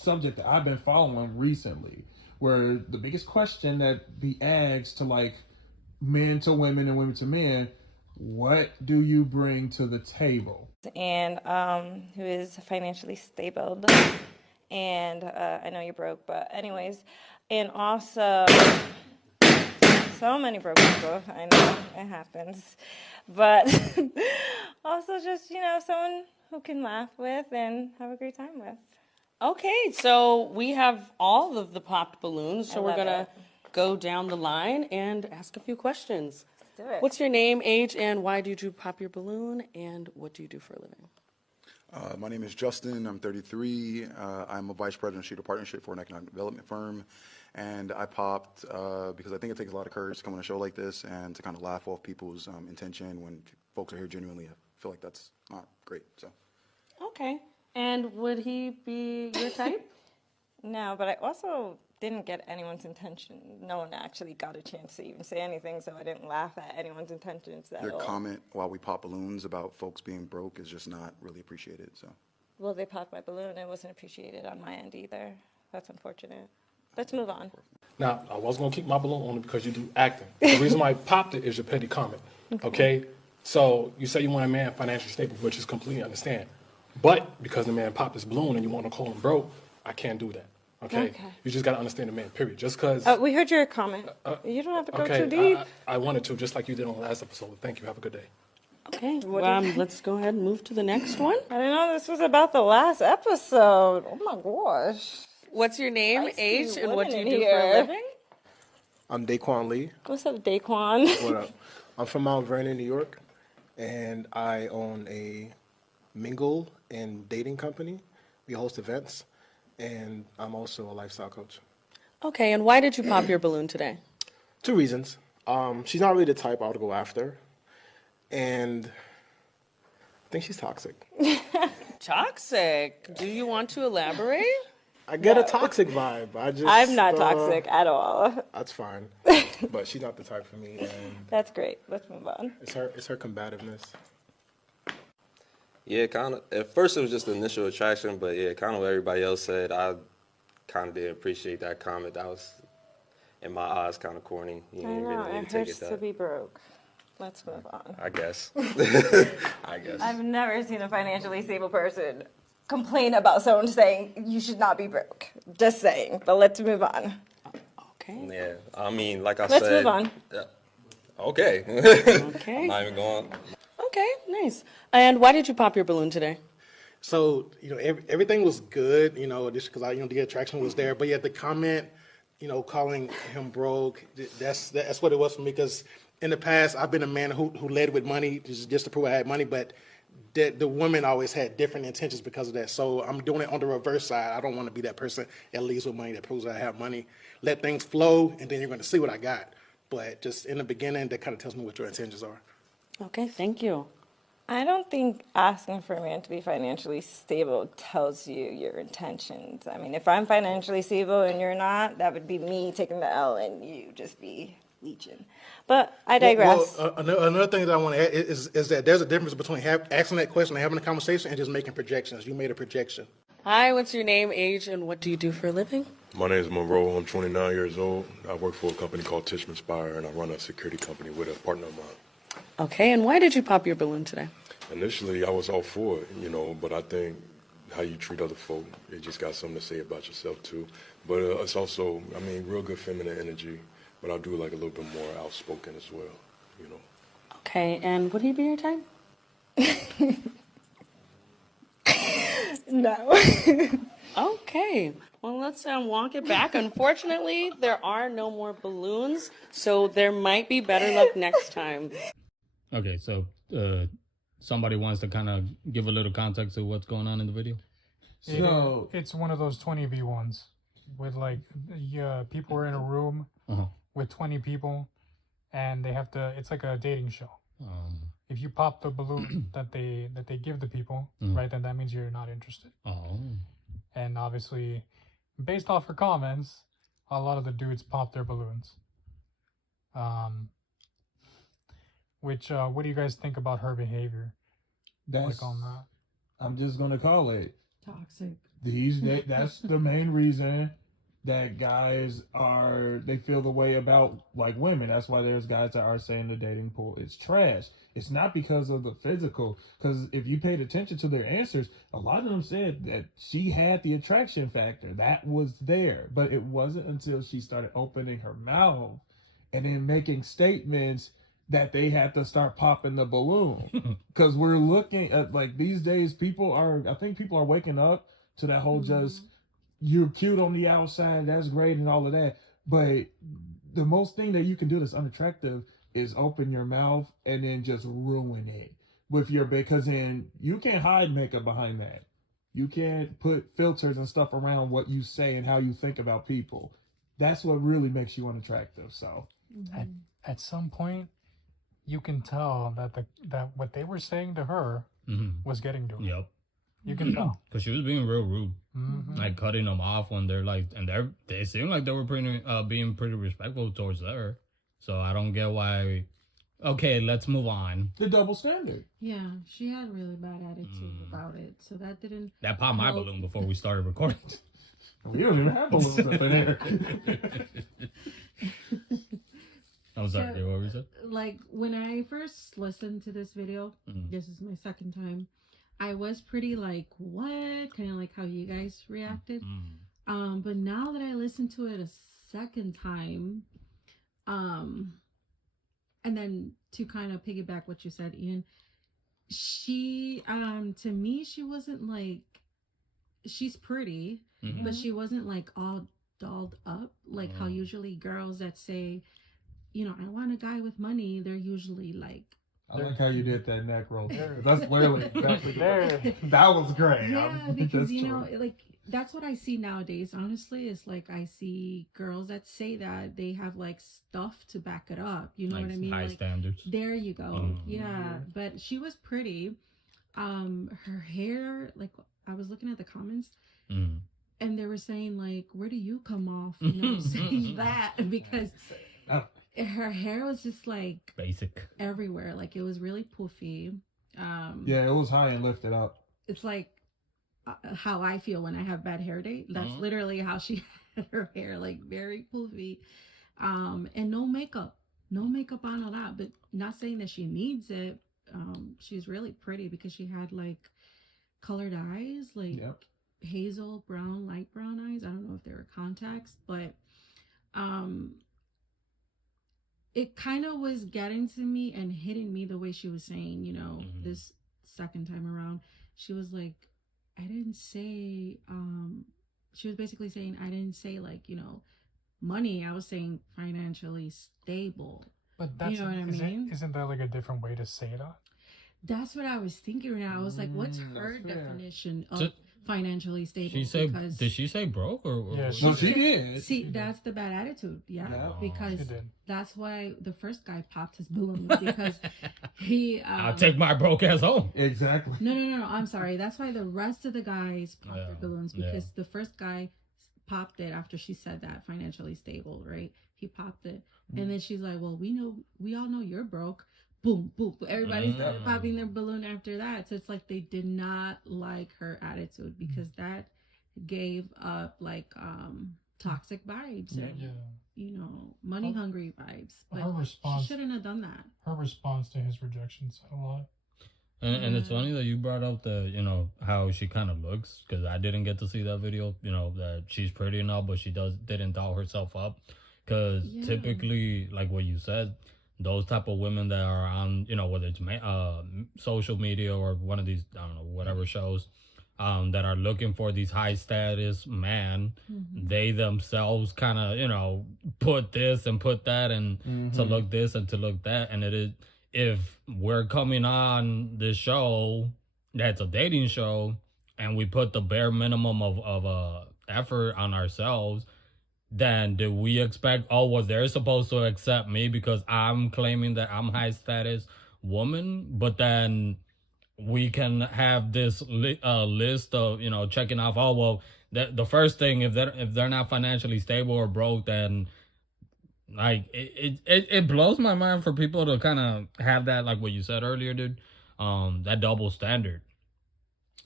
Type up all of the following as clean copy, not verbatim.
subject that I've been following recently, where the biggest question that be asked to like men to women and women to men, what do you bring to the table? And who is financially stable. And I know you're broke, but anyways. And also, so many broke people. I know it happens. But also just, someone who can laugh with and have a great time with. Okay, so we have all of the popped balloons, so we're going to go down the line and ask a few questions. Let's do it. What's your name, age, and why did you pop your balloon, and what do you do for a living? My name is Justin. I'm 33. I'm a vice president of Shooter Partnership for an economic development firm. And I popped because I think it takes a lot of courage to come on a show like this and to kind of laugh off people's intention when folks are here genuinely. I feel like that's not great. So. Okay. And would he be your type? No, but I also didn't get anyone's intention. No one actually got a chance to even say anything, so I didn't laugh at anyone's intentions at all. Your comment while we pop balloons about folks being broke is just not really appreciated. So. Well, they popped my balloon. It wasn't appreciated on my end either. That's unfortunate. Let's move on. Now, I was going to keep my balloon only because you do acting. The reason why I popped it is your petty comment, okay? So you say you want a man financially stable, which is completely understand. But because the man popped his balloon and you want to call him broke, I can't do that, okay? You just got to understand the man, period. Just because... we heard your comment. You don't have to go too deep. I wanted to, just like you did on the last episode. Thank you. Have a good day. Okay, let's go ahead and move to the next one. I didn't know this was about the last episode. Oh, my gosh. What's your name, age, and what do you do here. for a living? I'm Daquan Lee. What's up, Daquan? What up? I'm from Mount Vernon, New York, and I own a mingle and dating company. We host events, and I'm also a lifestyle coach. Okay, and why did you pop your balloon today? 2 reasons. She's not really the type I would go after, and I think she's toxic. Toxic? Do you want to elaborate? I get a toxic vibe. I'm not toxic at all. That's fine, but she's not the type for me. And that's great. Let's move on. It's her combativeness. Yeah, kind of. At first, it was just the initial attraction, but yeah, kind of what everybody else said. I kind of did appreciate that comment. That was, in my eyes, kind of corny. You I know. really It take hurts it to be broke. Let's move on. I guess. I guess. I've never seen a financially stable person complain about someone saying you should not be broke. Just saying. But let's move on. Okay. Yeah, I mean, like I Let's said. move on. Yeah. Okay. Okay. I'm not even going. Okay, nice. And why did you pop your balloon today? So, everything was good, just because the attraction was there. But yeah, the comment, calling him broke, that's what it was for me. Because in the past, I've been a man who led with money just to prove I had money, but the woman always had different intentions because of that. So I'm doing it on the reverse side. I don't want to be that person that leads with money, that proves I have money. Let things flow, and then you're going to see what I got. But just in the beginning, that kind of tells me what your intentions are. Okay, thank you. I don't think asking for a man to be financially stable tells you your intentions. I mean, if I'm financially stable and you're not, that would be me taking the L and you just be leeching. But I digress. Well, another thing that I want to add is that there's a difference between asking that question and having a conversation and just making projections. You made a projection. Hi, what's your name, age, and what do you do for a living? My name is Monroe. I'm 29 years old. I work for a company called Tishman Spire, and I run a security company with a partner of mine. Okay, and why did you pop your balloon today? Initially, I was all for it, but I think how you treat other folk, it just got something to say about yourself, too. But it's also, real good feminine energy, but I do like a little bit more outspoken as well, Okay, and would he be your type? No. Okay, well, let's walk it back. Unfortunately, there are no more balloons, so there might be better luck next time. Okay, so somebody wants to kind of give a little context of what's going on in the video? So it's one of those 20v1s with people are in a room with 20 people and they have to, it's like a dating show. If you pop the balloon that they give the people, right, then that means you're not interested. And obviously, based off her comments, a lot of the dudes pop their balloons. What do you guys think about her behavior? That's on that? I'm just gonna call it toxic. That's the main reason that guys they feel the way about like women. That's why there's guys that are saying the dating pool is trash. It's not because of the physical, because if you paid attention to their answers, a lot of them said that she had the attraction factor that was there, but it wasn't until she started opening her mouth and then making statements that they had to start popping the balloon. Because we're looking at, like, these days I think people are waking up to that whole just you're cute on the outside, that's great and all of that, but the most thing that you can do that's unattractive is open your mouth and then just ruin it with your, because then you can't hide makeup behind that. You can't put filters and stuff around what you say and how you think about people. That's what really makes you unattractive. So at some point, you can tell that what they were saying to her was getting to her. Yep. You can tell. Because she was being real rude. Like cutting them off when they're like, and they seem like they were being pretty respectful towards her. So I don't get why. Okay, let's move on. The double standard. Yeah, she had a really bad attitude about it. So that didn't. That popped my balloon before we started recording. We don't even have balloons up in here. I'm sorry, what were you saying? Like, when I first listened to this video, this is my second time, I was pretty like, what? Kind of like how you guys reacted. But now that I listened to it a second time, and then to kind of piggyback what you said, Ian, she, to me, she wasn't like, she's pretty, but she wasn't like all dolled up, like how usually girls that say, you know, I want a guy with money, they're usually like, I like how you did that neck roll. That's literally exactly there. That was great. Yeah, because you know, like that's what I see nowadays. Honestly, it's like I see girls that say that they have like stuff to back it up. You know like what I mean? High like, standards. There you go. Yeah, but she was pretty. Her hair, like I was looking at the comments, and they were saying like, "Where do you come off?" You know, saying that because. Her hair was just like basic everywhere. Like it was really poofy. Yeah, it was high and lifted up. It's like how I feel when I have bad hair day. That's literally how she had her hair, like very poofy. And no makeup on a lot, but not saying that she needs it. She's really pretty because she had like colored eyes, like hazel brown, light brown eyes. I don't know if they were contacts, but it kind of was getting to me and hitting me the way she was saying, you know, this second time around. She was like, I didn't say, she was basically saying, I didn't say like, you know, money. I was saying financially stable. But that's, you know what I mean? Isn't that like a different way to say it? That's what I was thinking right now. I was like, what's her definition of financially stable? Did she say broke or yeah, she did. See, that's the bad attitude. Yeah, because that's why the first guy popped his balloon because he. I'll take my broke ass home. Exactly. No. I'm sorry. That's why the rest of the guys popped their balloons because the first guy popped it after she said that financially stable, right? He popped it, and then she's like, "Well, we all know you're broke." Boom, boom. Everybody started popping their balloon after that. So it's like they did not like her attitude because that gave up like toxic vibes and you know, money hungry vibes. But her response, she shouldn't have done that. Her response to his rejection said a lot. And it's funny that you brought up the, you know, how she kind of looks, because I didn't get to see that video, you know, that she's pretty enough, but she didn't doll herself up. Because typically, like what you said, those type of women that are on, you know, whether it's social media or one of these, I don't know, whatever shows, that are looking for these high status man, they themselves kind of, you know, put this and put that and to look this and to look that. And it is, if we're coming on this show, that's a dating show, and we put the bare minimum of effort on ourselves, then do we expect, oh, well, they're supposed to accept me because I'm claiming that I'm high status woman, but then we can have this list of, you know, checking off, oh, well, the first thing, if they're not financially stable or broke, then like it blows my mind for people to kind of have that, like what you said earlier, dude, that double standard.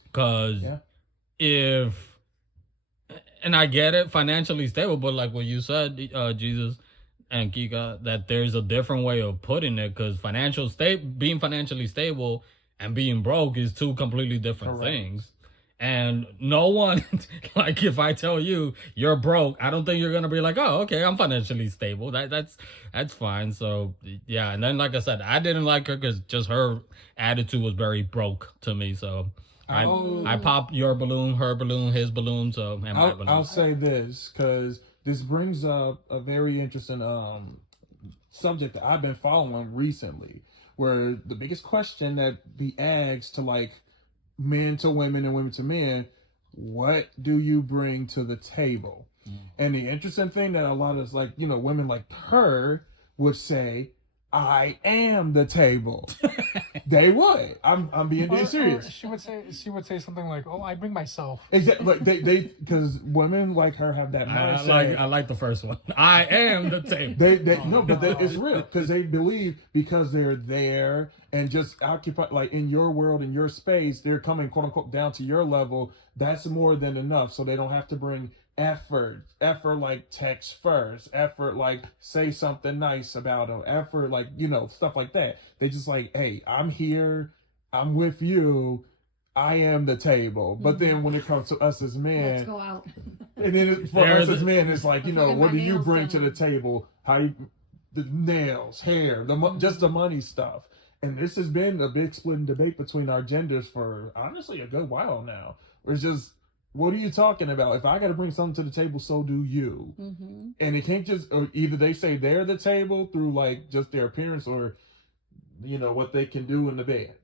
Because if and I get it, financially stable, but like what you said, Jesus and Kika, that there's a different way of putting it, because being financially stable and being broke is two completely different things. And no one, like if I tell you you're broke, I don't think you're gonna be like, oh, okay, I'm financially stable. That's fine. So yeah, and then like I said, I didn't like her because just her attitude was very broke to me. So I popped your balloon, her balloon, his balloon. So and my balloon. I'll say this because this brings up a very interesting subject that I've been following recently, where the biggest question that be asked to like men to women and women to men, what do you bring to the table? And the interesting thing that a lot of like, you know, women like her would say, I am the table. They would. I'm being dead serious. She would say something like, "Oh, I bring myself." Exactly. Like they because women like her have that mindset. I like the first one. I am the table. It's real because they believe because they're there and just occupy like in your world, in your space, they're coming quote unquote down to your level. That's more than enough. So they don't have to bring effort like text first, effort like say something nice about them, effort like, you know, stuff like that. They just like, hey, I'm here, I'm with you, I am the table. But then when it comes to us as men, let's go out. And then for us as men, it's like, you know, what do you bring to the table? How you, the nails, hair, just the money stuff. And this has been a big splitting debate between our genders for honestly a good while now. It's just, what are you talking about? If I got to bring something to the table, so do you. Mm-hmm. And it can't just, or either they say they're the table through like just their appearance or, you know, what they can do in the bed.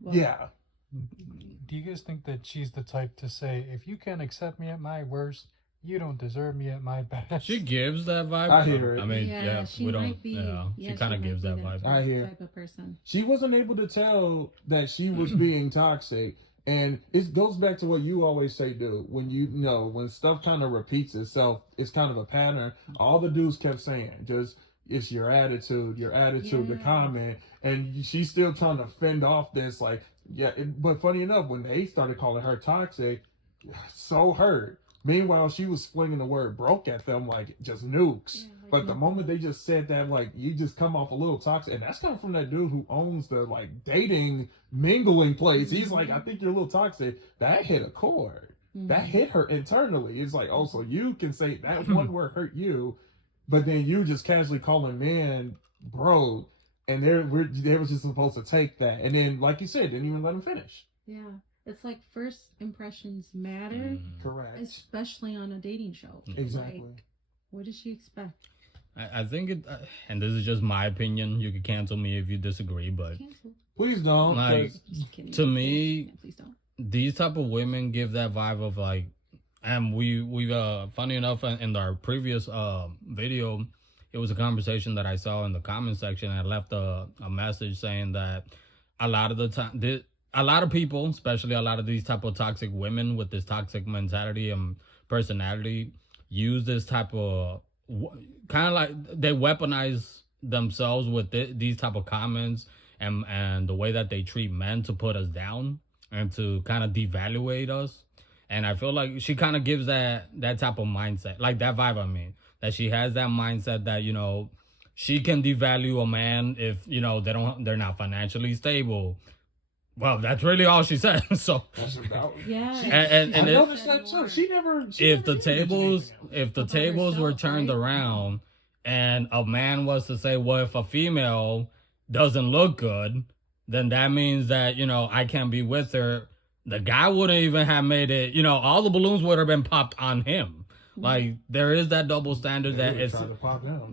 Well, yeah. Do you guys think that she's the type to say, if you can't accept me at my worst, you don't deserve me at my best? She gives that vibe. I hear it. I mean, she might be. She kind of gives that vibe. I hear. Type of person. She wasn't able to tell that she was being toxic. And it goes back to what you always say, dude. When you know, when stuff kind of repeats itself, it's kind of a pattern. All the dudes kept saying, just, it's your attitude, the comment. And she's still trying to fend off this, like, but funny enough, when they started calling her toxic, so hurt. Meanwhile, she was flinging the word broke at them like just nukes. But the moment they just said that, like, you just come off a little toxic, and that's coming from that dude who owns the, like, dating mingling place. He's like, I think you're a little toxic. That hit a chord. That hit her internally. It's like, oh, so you can say that one word hurt you, but then you just casually calling men bro, and they were just supposed to take that. And then, like you said, didn't even let him finish. Yeah. It's like first impressions matter. Correct. Especially on a dating show. Exactly. Like, what does she expect? I think it, and this is just my opinion. You can cancel me if you disagree, but please don't. Like, to me, these type of women give that vibe of like, and we've funny enough in our previous video, it was a conversation that I saw in the comment section. I left a message saying that a lot of the time, a lot of people, especially a lot of these type of toxic women with this toxic mentality and personality, use this type of kind of like they weaponize themselves with these type of comments and the way that they treat men to put us down and to kind of devaluate us. And I feel like she kind of gives that type of mindset, like that vibe. I mean, that she has that mindset that, you know, she can devalue a man if, you know, they're not financially stable. Well, that's really all she said. So that's about and I noticed that too. If the tables were turned around and a man was to say, well, if a female doesn't look good, then that means that, you know, I can't be with her. The guy wouldn't even have made it, you know, all the balloons would have been popped on him. Like, there is that double standard that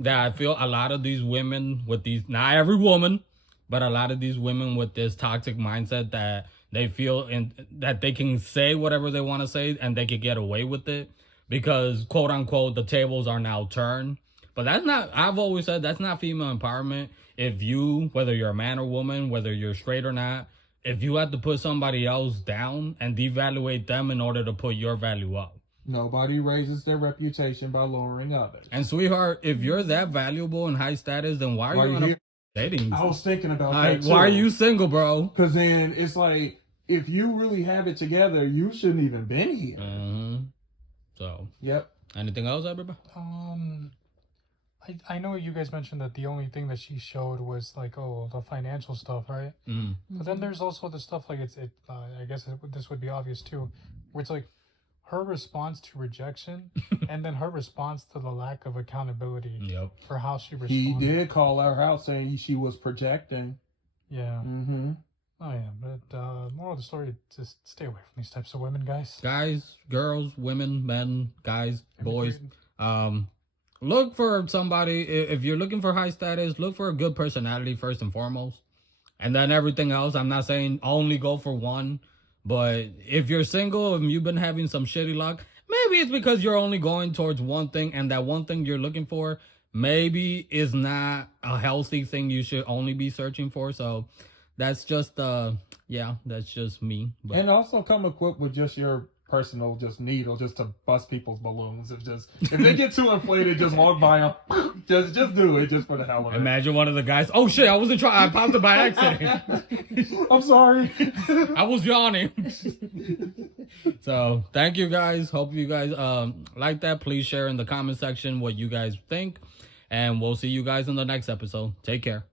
I feel a lot of these women with these, not every woman, but a lot of these women with this toxic mindset that they feel that they can say whatever they want to say and they can get away with it because, quote unquote, the tables are now turned. But that's not, I've always said, that's not female empowerment. If you, whether you're a man or woman, whether you're straight or not, if you have to put somebody else down and devaluate them in order to put your value up. Nobody raises their reputation by lowering others. And sweetheart, if you're that valuable and high status, then why are you on a dating? I was thinking about that too. Why are you single, bro? Because then it's like, if you really have it together, you shouldn't even been here. Mm-hmm. So yep. Anything else, everybody? I know you guys mentioned that the only thing that she showed was like, oh, the financial stuff, right? Mm. But then there's also the stuff like I guess this would be obvious too, where it's like her response to rejection and then her response to the lack of accountability for how she responded. He did call her out saying she was projecting. Yeah. Mm-hmm. Oh yeah, but moral of the story: just stay away from these types of women, guys. Guys, girls, women, men, guys, boys. between- Look for somebody. If you're looking for high status, look for a good personality first and foremost, and then everything else. I'm not saying only go for one, but if you're single and you've been having some shitty luck, maybe it's because you're only going towards one thing, and that one thing you're looking for maybe is not a healthy thing you should only be searching for. So that's just that's just me. But. And also come equipped with just your personal needle just to bust people's balloons. If they get too inflated, just walk by them. Just do it just for the hell of it. Imagine one of the guys. Oh shit! I wasn't trying. I popped it by accident. I'm sorry. I was yawning. So thank you guys. Hope you guys like that. Please share in the comment section what you guys think, and we'll see you guys in the next episode. Take care.